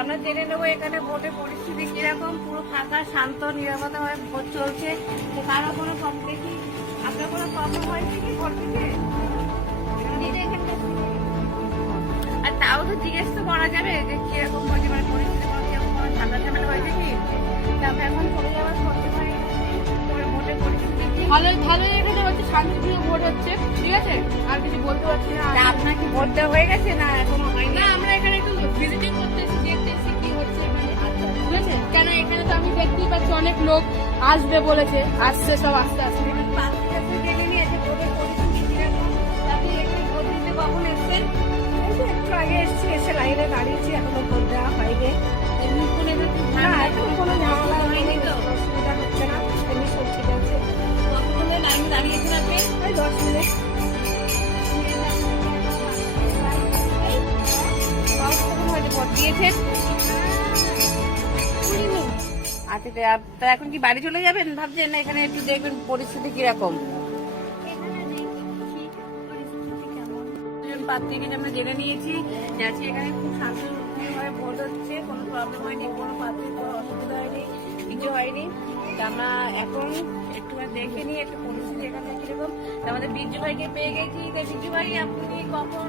আমরা জেনে নেবো এখানে ভোটের পরিস্থিতি কিরকম। পুরো ফাঁকা, শান্ত, নিরাপত্তাভাবে ভোট চলছে। কারো কোনো প্রবলেম দেখি, আপনার কোনো প্রবলেম হয়েছে কি ভোট দিতে? আর তাও তো জিজ্ঞেস তো করা যাবে যে কিরকম হয়েছে, মানে পরিস্থিতি কিরকম, কোনো ঝামেলা হয়েছে কি? আমরা এখন চলে যাওয়ার করতে পারি ভোটের পরিস্থিতি কি। ভালো এখানে হচ্ছে শান্তিপূর্ণ ভোট হচ্ছে, ঠিক আছে? আর কিছু বলতে পারছি না। আপনার কি ভোট দেওয়া হয়ে গেছে না এখনো হয়নি? না, আমরা এখানে একটু ভিজিটিং করতে এসেছি, দেখতে এসেছি কি হচ্ছে এখানে। ঠিক আছে, কেন এখানে তো আমি দেখতেই পাচ্ছি অনেক লোক আসবে বলেছে, আসছে, সব আস্তে আস্তে। জেনে নিয়েছে ভোটের পরিস্থিতি কিরকম। আপনি এখানে ভোট দিতে কখন এসছেন? একটু আগে এসেছি, এসে লাইনে দাঁড়িয়েছি, এখনো ভোট দেওয়া হয়নি। এমনি কোনো ঝামেলা হয়নি তো, অসুবিধা হচ্ছে না, এমনি সব ঠিক আছে। কতক্ষণে লাইন দাঁড়িয়েছেন আপনি? ওই 10 মিনিট। কতক্ষণ হয়তো ভোট দিয়েছেন? আচ্ছা, তা এখন কি বাড়ি চলে যাবেন ভাবছেন, না এখানে একটু দেখবেন পরিস্থিতি কিরকম? প্রার্থীকে আমরা জেনে নিয়েছি যে আজকে এখানে খুব শান্তভাবে ভোট হচ্ছে, কোনো প্রবলেম হয়নি, কোনো প্রার্থীর কোনো অসুবিধা হয়নি, কিছু হয়নি। তা আমরা এখন একটু দেখে নিই একটু পরিস্থিতি এখানে কিরকম। আমাদের বিরজু ভাইকে পেয়ে গেছি। বিরজু ভাই, আপনি কখন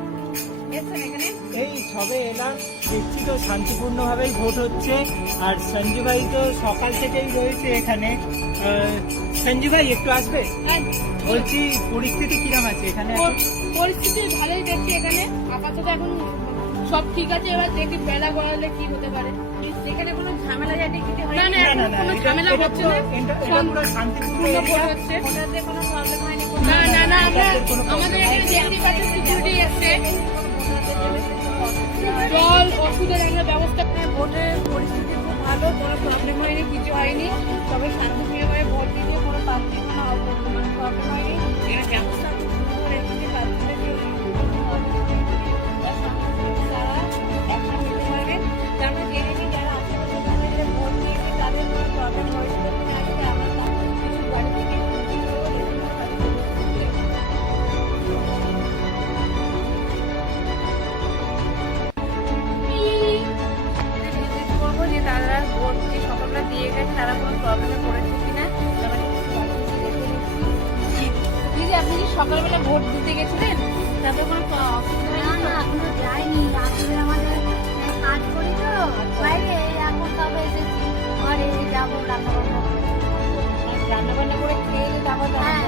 এসছেন এখানে? এই সবে এলাম, দেখছি তো শান্তিপূর্ণভাবেই ভোট হচ্ছে। আর সঞ্জু ভাই তো সকাল থেকেই রয়েছে এখানে। সঞ্জু ভাই একটু আসবে? বলছি পরিস্থিতি কিরম আছে এখানে? পরিস্থিতি ভালোই দেখছি এখানে, আপাতত এখন সব ঠিক আছে। এবার দেখি বেলা গড়ালে কি হতে পারে। এখানে কোনো ঝামেলা জানি কিছু না হয়নি? না, এখন কোনো ঝামেলা হচ্ছে না, পুরো শান্তিপূর্ণ ভোট হচ্ছে। ভোটারদের কোনো প্রবলেম হয়নি? না না না, আমরা আমাদের এখানে দেখতেই পাচ্ছি সিকিউরিটি এসছে, জল ওষুধের একটা ব্যবস্থা। ভোটের পরিস্থিতি খুব ভালো, কোনো প্রবলেম হয়নি, কিছু হয়নি। তবে শান্তিপ্রিয়ভাবে ভোট দিতে কোনো প্রার্থীর কোনো প্রবলেম হয়নি। এখানে ব্যবস্থা খুব সুন্দর রেখেছে, প্রার্থীদেরকে তারা অ্যাকশন নিতে পারবেন। তা আমরা জেনে নিই যারা আশেপাশে ভোট দিয়েছে তাদের কোনো প্রবলেম হয়েছিল কিনা। আজকে আমরা তাদের কিছু বাড়ি থেকে করবো যে তারা ভোট যে সকলরা দিয়ে গেছে তারা কোনো প্রবলেমে পড়েছে কিনা। দিদি, আপনি কি সকালবেলা ভোট দিতে গেছিলেন? তারপর কোনো অসুবিধা না না, এখনো যাইনি। আসলে আমাদের কাজ করি তো বাইরে, এখন তবে এসেছি ঘরে, যাবো রান্না বান্না করে খেয়ে তারপর হ্যাঁ।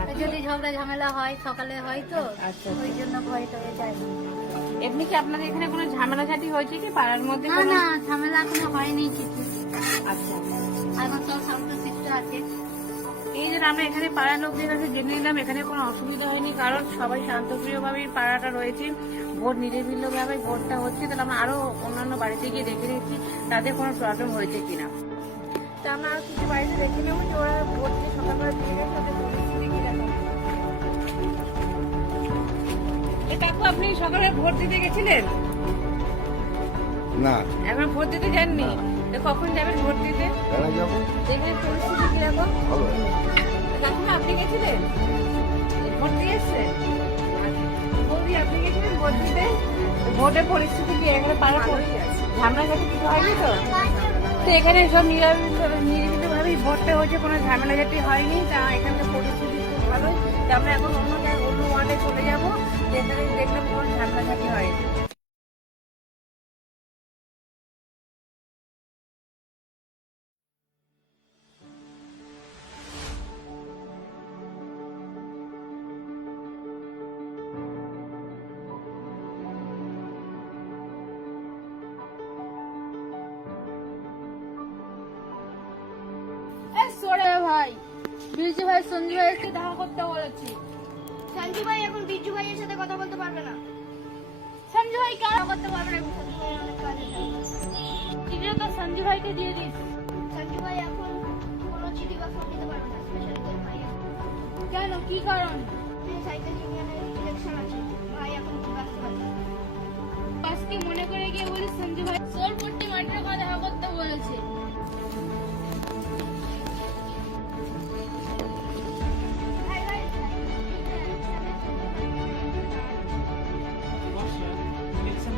আচ্ছা। যদি ঝগড়া ঝামেলা হয় সকালে হয় তো, আচ্ছা। ওই জন্য ভয় টয়ে যায়। এমনি কি আপনাদের এখানে কোনো ঝামেলাঝাটি হয়েছে কি পাড়ার মধ্যে? না না, ঝামেলা এখনো হয়নি কিছু, আচ্ছা। এখন সব শান্তশিষ্ট আছে। এই জন্য আমরা এখানে পাড়ার লোকদের কাছে জেনে নিলাম এখানে কোনো অসুবিধা হয়নি, কারণ সবাই শান্তপ্রিয়ভাবেই পাড়াটা রয়েছে, ভোট নিরিবিলিভাবে ভোটটা হচ্ছে। তাহলে আমরা আরো অন্যান্য বাড়িতে গিয়ে দেখে নিচ্ছি তাদের কোনো প্রবলেম হয়েছে কিনা। তা আমরা আরো কিছু বাড়িতে দেখে নেবো যে ওরা ভোট দিয়ে সকালবেলা দিয়ে গেছে, তাদের পরিস্থিতি কিরকম। কাকু, আপনি সকালে ভোট দিতে গেছিলেন? না, এখন ভোট দিতে যাননি? তো কখন যাবেন ভোট দিতে? বেলা যাবো। এখানে পরিস্থিতি কিরকম? ভালো। কাকিমা, আপনি গেছিলেন ভোট দিয়ে এসছেন? বৌদি, আপনি গেছিলেন ভোট দিতে? ভোটের পরিস্থিতি কি এখানে পাড়া ঝামেলাঝাটি কিছু হয়নি তো? তো এখানে সব নিরিবিলিভাবেই ভোটটা হয়েছে, কোনো ঝামেলাঝাটি হয়নি। তা এখানকার পরিস্থিতি খুব ভালো। তা আমরা এখন অন্য ওয়ার্ডে চলে যাবো, যেখানে দেখলাম কোনো ঝামেলাঝাটি হয়নি। সরে ভাই, বিরজু ভাই সঞ্জু ভাইকে দেখা করতে বলেছি। সঞ্জু ভাই এখন বিজু ভাইয়ের সাথে কথা বলতে পারবে না। সঞ্জু ভাই কার করতে পারবে না, সঞ্জু ভাই অনেক কাজে যায়। চিঠিটা তো সঞ্জু ভাইকে দিয়ে দিস। সঞ্জু ভাই এখন কোনো চিঠি বা ফোন দিতে পারবে না, স্পেশাল করে ভাই কেন, কি কারণ? সাইকেল ইউনিয়নের ইলেকশন আছে, ভাই এখন খুব ব্যস্ত আছে। আজকে মনে করে গিয়ে বলিস সঞ্জু ভাই সোলপট্টি মাঠের কথা দেখা করতে বলেছে। ইলেকশন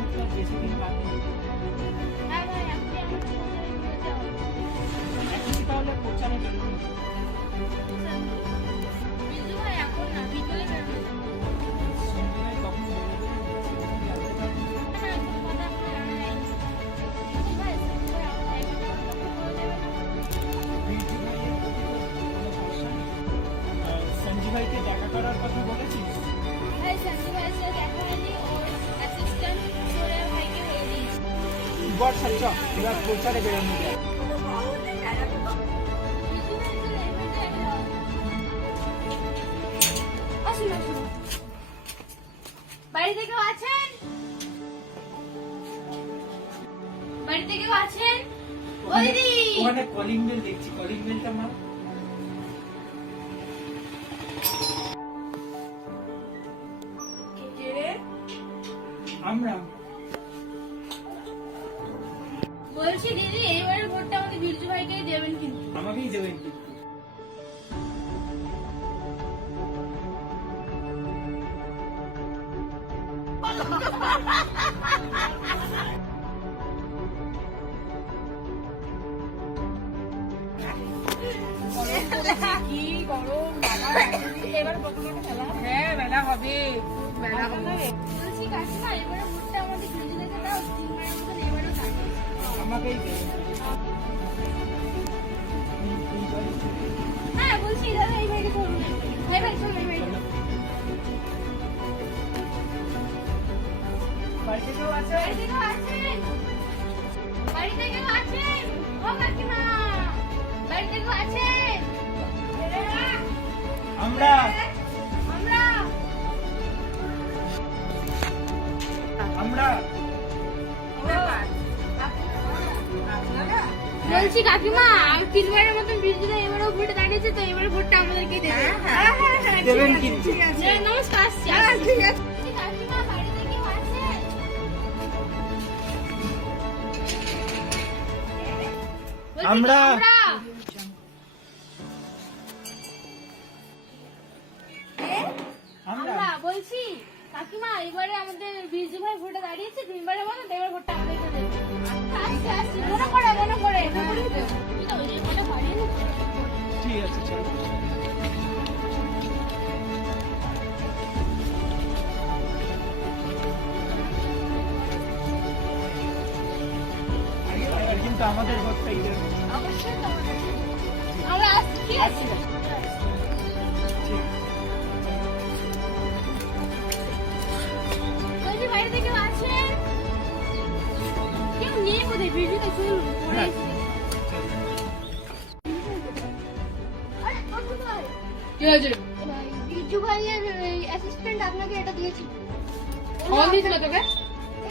চল এবার প্রচারে বেরোনো যায়। আসুন আসুন। বাড়িতে কেউ আছেন? বাড়িতে কেউ আছেন? ও দিদি, ওখানে কলিং বেল দেখছি, কলিং বেলটা মা। আমরা বলছি দিদি এইবারের ভোটটা আমাদের বিরজু ভাইকেই দেবেন কিন্তু। আমাকেই দেবেন কিন্তু। কি গরম বাবা, এবার কখনো খেলা? হ্যাঁ মেলা হবে, খুব মেলা হবে। বলছি কাকিমা এবারের ভোটটা আমাদের বিরজু দেখে দাও, 3 মাসের মতন এবারও থাকে। আমাকেই দেবেন। হ্যাঁ বলছি দাদা এই ভাইকে ধরুন, ভাই ভাই চল, ভাই ভাই বাড়িতে কেউ আছে? বাড়িতে কেউ আছেন? বাড়িতে কেউ আছেন? ও কাকিমা বাড়িতে কেউ আছেন? আমরা আমরা আমরা বলছি কাকিমা 3 বারের মতন বিরজুদা এবারেও ভোটে দাঁড়িয়েছে, তো এবারে ভোটটা আমাদেরকে দেবে। দেবেন কিন্তু। নমস্কার আসছি। ঠিক আছে। বলছি, কাকিমা বাড়িতে কেউ আছেন? বলছি, আমরা। আমরা আমরা বলছি কাকিমা এবারে আমাদের বিরজু ভাই ভোটে দাঁড়িয়েছে 3 বারের মতো, এবার ভোটটা আমাদেরকে দেবে। আচ্ছা আচ্ছা মনে করে ভোটটা বাড়িয়ে নিচ্ছি। ঠিক আছে চলো। এবার কিন্তু আমাদের ভোটটাই দেবে। অবশ্যই তো আমরা আসছি, ঠিক আছে। ঠিক। বলছি বাড়িতে কেউ আছেন? কেউ নেই বোধহয়, বিরজু তো শুরু করে হ্যাঁ। কি হয়েছে? বিরজু ভাইয়ের অ্যাসিস্ট্যান্ট আপনাকে এটা দিয়েছিল। কখন দিয়েছিল তোকে?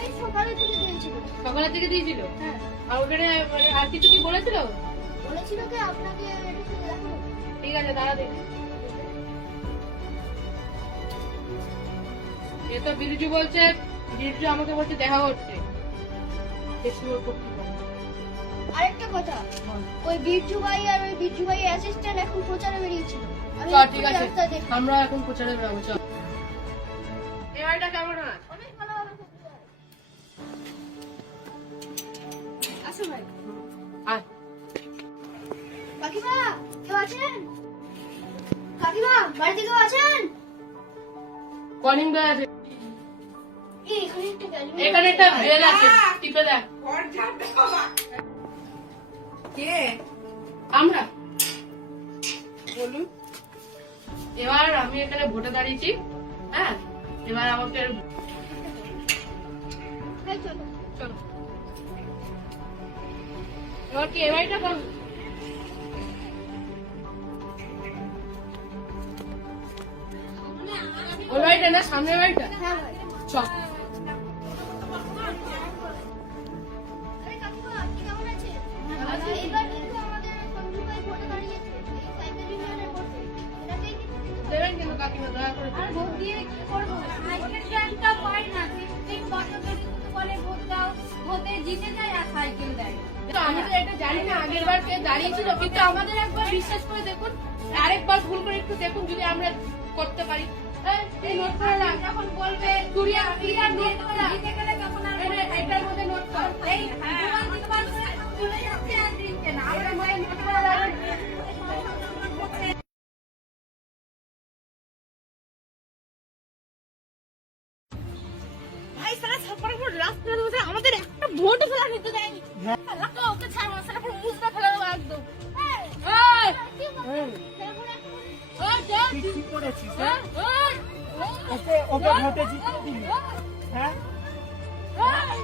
এই সকালে থেকে দিয়েছিল। সকালের থেকে দিয়েছিল? হ্যাঁ, আর ওখানে মানে আর কিছু কি বলেছিল? বলেছিল কি আপনাকে এটা শুধু দেখাবো। ঠিক আছে দাঁড়া দেখি। এ তো বিরজু বলছে, বিরজু আমাকে বলছে দেখা করতে। আরেকটা কথা, ওই বিরজু ভাই আর ওই বিরজু ভাইয়ের অ্যাসিস্ট্যান্ট এখন প্রচারে বেরিয়েছিল। আমি চল ঠিক আছে, রাস্তায় দেখি। আমরা এখন প্রচারে বেরোবো চল। এই বাড়িটা কেমন হয়? অনেক ভালো ভালো আসো ভাই। আয়। কাকিমা কেউ আছেন? কাকিমা বাড়িতে কেউ আছেন? কলিং বেল আছে। এই এখানে একটা ব্যালুন। এখানে একটা বেল আছে, টিপে দেখ। কে আমরা বলুন? এবার আমি এখানে ভোটে দাঁড়িয়েছি, হ্যাঁ এবার আমাকে এই চলো। চলো। এবার কি এবারটা কোন? ওই বাড়িটা না সামনের বাড়িটা? হ্যাঁ ভাই। চল। আরে কাকিমা আপনি কেমন আছেন? এবার কিন্তু আমাদের সঞ্জু ভাই ভোটে দাঁড়িয়েছে। এই সাইকেল ইউনিয়নের ভোটে। এটাকেই কিন্তু দেবেন কিন্তু কাকিমা দয়া করে। আর ভোট দিয়ে কি করবো? সাইকেল ট্যাঙ্কটা পাই না। ঠিক বছর বলে ভোট দাও, ভোটে জিতে যায় আর সাইকেল দেয়। তো আমি তো এটা জানি না আগের বার কে দাঁড়িয়েছিল, কিন্তু আমাদের একবার বিশ্বাস করে দেখুন, আরেকবার ভুল করে একটু দেখুন যদি আমরা করতে পারি। এই নোট করে রাখ, যখন বলবে তুরিয়া নোট করে রাখ। জিতে গেলে তখন আর এটার মধ্যে নোট কর। এই ভগবান জিতবার করে চলে যাচ্ছে আর জিতছে না। আমরা ভাই নোট করে রাখি। ভাই সারা ছাপার উপর রাস্তার মধ্যে আমাদের একটা ভোট ফেলা নিতে দেয়নি। আল্লাহ তো ওকে ছাড় মাসার উপর মুজরা ফেলা দেবো একদম। এই ওই চল। তুই কি করেছিস? ওই ওকে ওকে ভোটে জিতে দিলি? হ্যাঁ ওই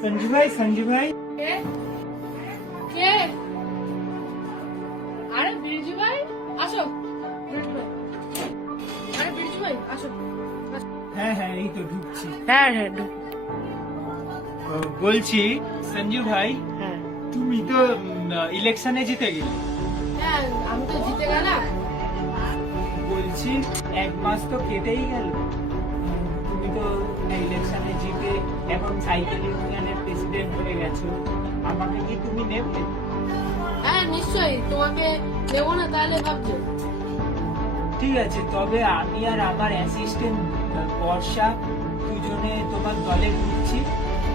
সঞ্জু ভাই কে কে আরে বিরজু ভাই আসো বিরজু ভাই। আরে বিরজু ভাই আসো হ্যাঁ হ্যাঁ এই তো ঢুকছি। হ্যাঁ হ্যাঁ বলছি সঞ্জু ভাই, হ্যাঁ তুমি তো ইলেকশনে জিতে গেলে। হ্যাঁ আমি তো জিতে গেলাম। বলছি 1 মাস তো কেটেই গেল, তুমি তো ইলেকশনে জিতে এখন সাইকেল ইউনিয়নের প্রেসিডেন্ট হয়ে গেছো, আমাকে কি তুমি নেবে? হ্যাঁ নিশ্চয়ই, তোমাকে দেবো না তাহলে ভাবছো? ঠিক আছে, তবে আমি আর আমার অ্যাসিস্ট্যান্ট বর্ষা দুজনে তোমার দলে ঢুকছি।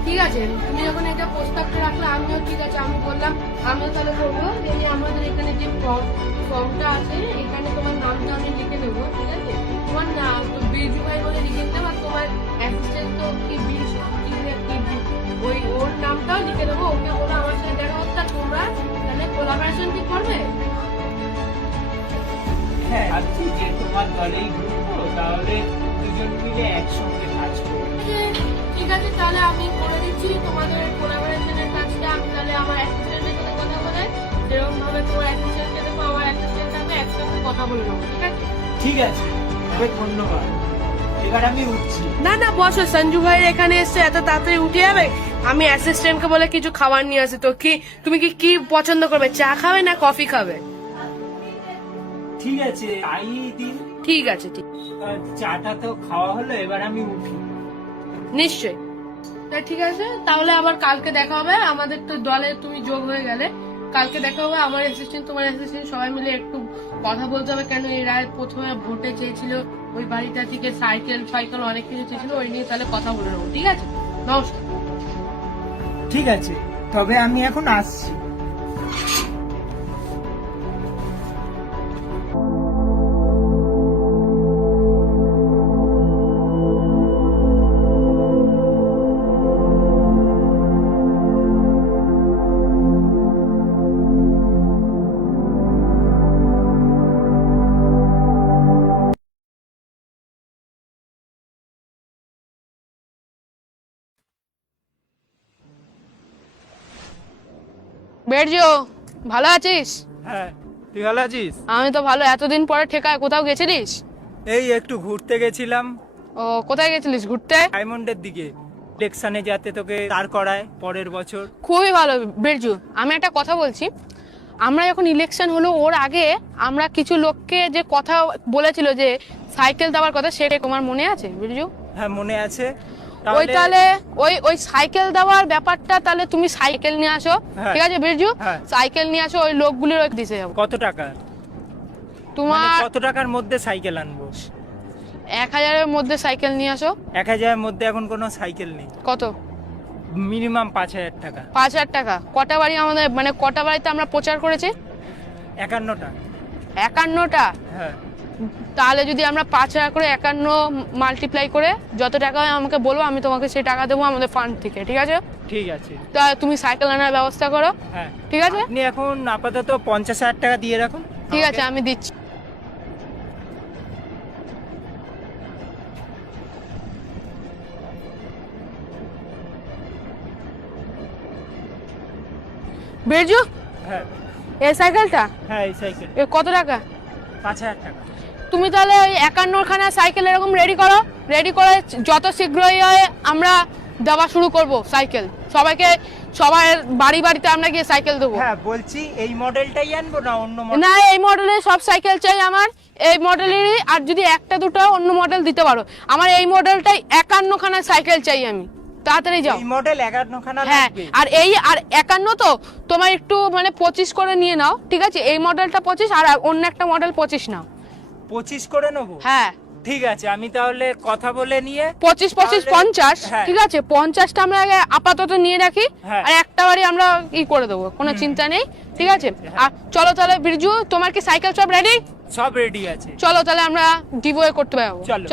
ঠিক আছে, তুমি যখন এটা প্রস্তাবটা রাখলে আমিও ঠিক আছে, আমি বললাম আমিও তাহলে করবো। যে আমাদের এখানে যে ফর্মটা আছে এখানে তোমার নামটা আমি লিখে নেবো, ঠিক আছে? তোমার নাম তো বিরজু ভাই বলে লিখে নেবো, আর তোমার অ্যাসিস্ট্যান্ট তো কি ওই ওর নামটাও লিখে দেবো। ওকে বলো আমার সাথে দেখা করতে। আর তোমরা তাহলে কোলাবোরেশন কি করবে? হ্যাঁ, ভাবছি যে তোমার দলেই ঢুকবো, তাহলে দুজন মিলে একসঙ্গে কাজ করবো। ঠিক আছে, তাহলে আমি করে দিচ্ছি তোমাদের কোলাবোরেশনের কাজটা। আমি তাহলে আমার অ্যাসিস্ট্যান্টের সাথে কথা বলে সেরকম ভাবে তোমার অ্যাসিস্ট্যান্টকে দেবো, আমার অ্যাসিস্ট্যান্ট আমি একসাথে কথা বলে নেবো, ঠিক আছে? ঠিক আছে, তবে ধন্যবাদ। এবার আমি উঠছি। না না বসো, সঞ্জু ভাই এখানে এসছে, এত তাড়াতাড়ি উঠে যাবে? আমি অ্যাসিস্ট্যান্টকে বলে কিছু খাবার নিয়ে আসি। তো কি তুমি কি পছন্দ করবে, চা খাবে না কফি খাবে? ঠিক আছে, তাই দিন। ঠিক আছে, ঠিক চাটা তো খাওয়া হলো, এবার আমি উঠি। নিশ্চয়ই। তা ঠিক আছে, তাহলে আবার কালকে দেখা হবে। আমাদের তো দলে তুমি যোগ হয়ে গেলে, কালকে দেখা হবে। আমার অ্যাসিস্ট্যান্ট তোমার অ্যাসিস্ট্যান্ট সবাই মিলে একটু কথা বলতে হবে, কেন এরা প্রথমে ভোটে চেয়েছিল ওই বাড়িটা থেকে সাইকেল ফাইকেল অনেক কিছু চেয়েছিল, ওই নিয়ে তাহলে কথা বলে নেবো, ঠিক আছে? নমস্কার। ঠিক আছে, তবে আমি এখন আসছি। বেরজো, ভালো আছিস? হ্যাঁ, তুই ভালো আছিস? আমি তো ভালো। এতদিন পরে ঠেকায় কোথাও গেছিলিস? এই একটু ঘুরতে গেছিলাম ও, কোথায় গেছিলিস ঘুরতে? ডায়মন্ডের দিকে, ইলেকশনে যাতে তোকে দাঁড় করায় পরের বছর। খুবই ভালো বিরজু। আমি একটা কথা বলছি, আমরা যখন ইলেকশন হলো ওর আগে আমরা কিছু লোককে যে কথা বলেছিল যে সাইকেল দেওয়ার কথা, সেটা তোমার মনে আছে বিরজু? হ্যাঁ মনে আছে। ওই তাহলে ওই সাইকেল দেওয়ার ব্যাপারটা, তাহলে তুমি সাইকেল নিয়ে আসো, হ্যাঁ। ঠিক আছে বিরজু? হ্যাঁ। সাইকেল নিয়ে আসো, ওই লোকগুলির ওই দিতে যাবো। কত টাকা, তোমার কত টাকার মধ্যে সাইকেল আনবো? 1000-এর মধ্যে সাইকেল নিয়ে আসো। 1000-এর মধ্যে এখন কোনো সাইকেল নেই, কত? মিনিমাম 5000 টাকা। 5000 টাকা? কটা বাড়ি আমাদের, মানে কটা বাড়িতে আমরা প্রচার করেছি? 51টা। 51টা? হ্যাঁ তাহলে যদি আমরা 5000 করে 51 মাল্টিপ্লাই করে যত টাকা হয় আমাকে বলবো, আমি তোমাকে সেই টাকা দেবো আমাদের ফান্ড থেকে, ঠিক আছে? ঠিক আছে। তা তুমি সাইকেল আনার ব্যবস্থা করো, হ্যাঁ ঠিক আছে? আপনি এখন আপাতত 50,000 টাকা দিয়ে রাখুন। ঠিক আছে, আমি দিচ্ছি। বেরজু, হ্যাঁ এই সাইকেলটা হ্যাঁ এই সাইকেল এ কত টাকা? 5000 টাকা। তুমি তাহলে ওই 51খানা সাইকেল এরকম রেডি করো, রেডি করে যত শীঘ্রই হয় আমরা দেওয়া শুরু করব সাইকেল সবাইকে, সবার বাড়ি বাড়িতে আমরা গিয়ে সাইকেল দেবো। হ্যাঁ বলছি এই মডেলটাই আনবো না অন্য মডেল? না, এই মডেলের সব সাইকেল চাই আমার, এই মডেলেরই। আর যদি একটা দুটো অন্য মডেল দিতে পারো, আমার এই মডেলটাই 51খানা সাইকেল চাই আমি। তাড়াতাড়ি যাও। এই মডেল 51খানা হ্যাঁ, লাগবে? আর 51 তো তোমার একটু মানে 25 করে নিয়ে নাও, ঠিক আছে? এই মডেলটা 25 আর অন্য একটা মডেল 25 নাও। 25 করে নেবো? হ্যাঁ, ঠিক আছে, আমি তাহলে কথা বলে নিয়ে 25 তাহলে- 50, হ্যাঁ। ঠিক আছে? 50টা আমরা আগে আপাতত নিয়ে রাখি, হ্যাঁ। আর একটা বাড়ি আমরা ই করে দেবো, কোনো চিন্তা নেই, ঠিক আছে? আর চলো তাহলে বিরজু, তোমার কি সাইকেল সব রেডি? সব রেডি আছে। চলো তাহলে আমরা ডিভোয়ে করতে পারবো। চলো।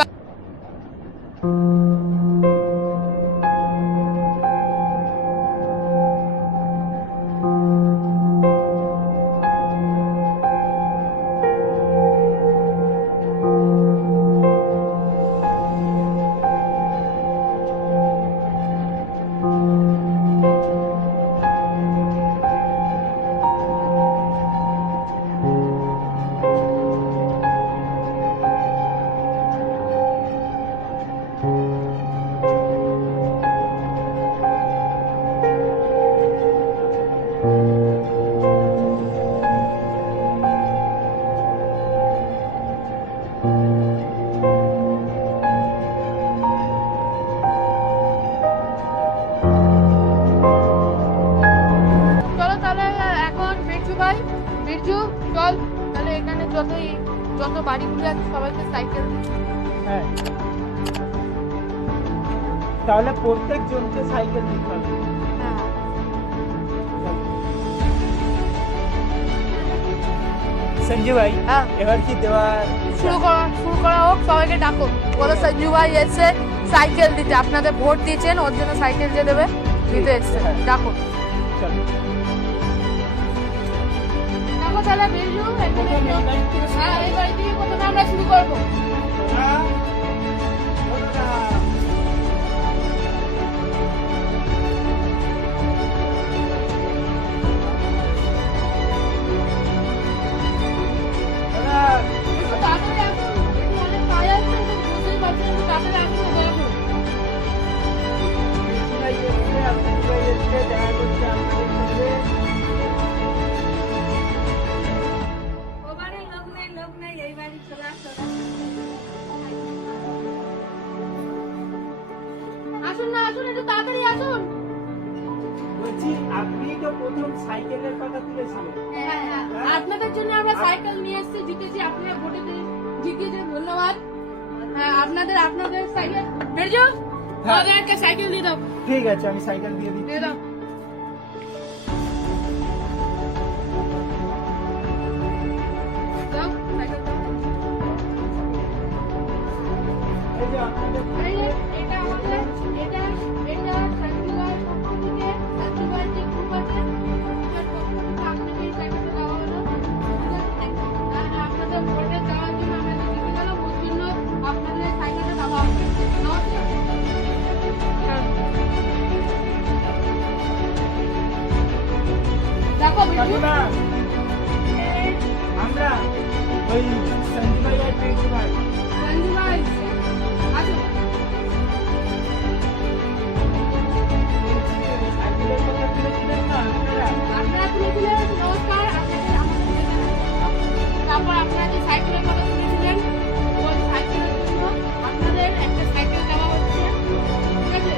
চলো তাহলে এখন বিরজু ভাই, বিরজু চল তাহলে এখানে যত বাড়িগুলো আছে সবাইকে সাইকেল হ্যাঁ, তাহলে প্রত্যেক জনকে সাইকেল দিতে হবে। সঞ্জু ভাই, হ্যাঁ। এবার কি দেওয়া শুরু করা হোক, সবাইকে ডাকো, বলো সঞ্জু ভাই এসে সাইকেল দিতে, আপনাদের ভোট দিয়েছেন ওর জন্য সাইকেল যে দেবে দিতে এসছে, ডাকো চলো। ডাকো তাহলে বিরজু। হ্যাঁ, এই বাড়ি থেকে প্রথমে আমরা শুরু করবো। হ্যাঁ, বলো না। দাদা, একটু তাড়াতাড়ি আসুন, একটু অনেক কাজ আছে, বুঝতেই পারছেন, একটু তাড়াতাড়ি আসুন, দয়া করে। বিরজু ভাই এসছে, সঞ্জু ভাই এসছে, দেখা করছে আপনাদের সঙ্গে। ও বাড়ির লোক নেই এই বাড়ি চলে আসো। আসুন না, আসুন, একটু তাড়াতাড়ি আসুন। বলছি, আপনি তো প্রথম সাইকেলের কথা তুলেছিলেন। হ্যাঁ, হ্যাঁ, আপনাদের জন্য আমরা সাইকেল নিয়ে এসেছি, জিতেছি, আপনারা ভোটে জিতিয়েছেন, ধন্যবাদ। হ্যাঁ, আপনাদের সাইকেল বিরজু, হ্যাঁ। আমাদের একটা সাইকেল দিয়ে দাও, ঠিক আছে, আমি সাইকেল দিয়ে দিচ্ছি। দিয়ে দাও। দাও, সাইকেল দাও। এই যে আপনাদের এই যে, এটা আমাদের, এটা সঞ্জুবার পক্ষ থেকে, সঞ্জুবার যে গ্রুপ আছে, গ্রুপের পক্ষ থেকে আপনাকে এই সাইকেলটা দেওয়া হলো। ঠিক আছে? আর আপনাদের ভোটে দেওয়ার জন্য আমরা যে জিতে গেলাম, ওর জন্য আপনাদের এই সাইকেলটা দেওয়া হবে। নমস্কার। দেখো বিরজু, না, আমরা ওই সঞ্জু ভাই আর বিরজু ভাই। সঞ্জু ভাই, আসুন। সাইকেলের কথা তুলেছিলেন না আপনারা? আপনারা তুলেছিলেন, নমস্কার, আপনাদের আমাদের তারপর আপনারা যে সাইকেলের কথা তুলেছিলেন, ওই সাইকেলের জন্য আপনাদের একটা সাইকেল দেওয়া হচ্ছে, ঠিক আছে?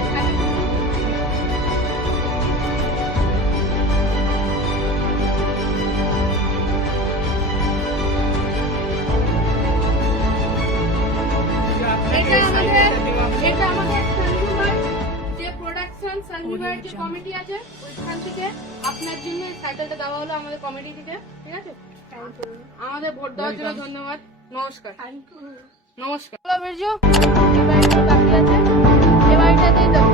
এটা আমাদের সঞ্জু ভাই যে প্রোডাকশন, সঞ্জু ভাইয়ের যে কমিটি আছে ওইখান থেকে আপনার জন্য এই সাইকেলটা দেওয়া হলো আমাদের কমিটি থেকে, ঠিক আছে? আমাদের ভোট দেওয়ার জন্য ধন্যবাদ, নমস্কার। নমস্কার। বিরজু, এই বাড়িটা বাকি আছে, এই বাড়িটাতেই দাও।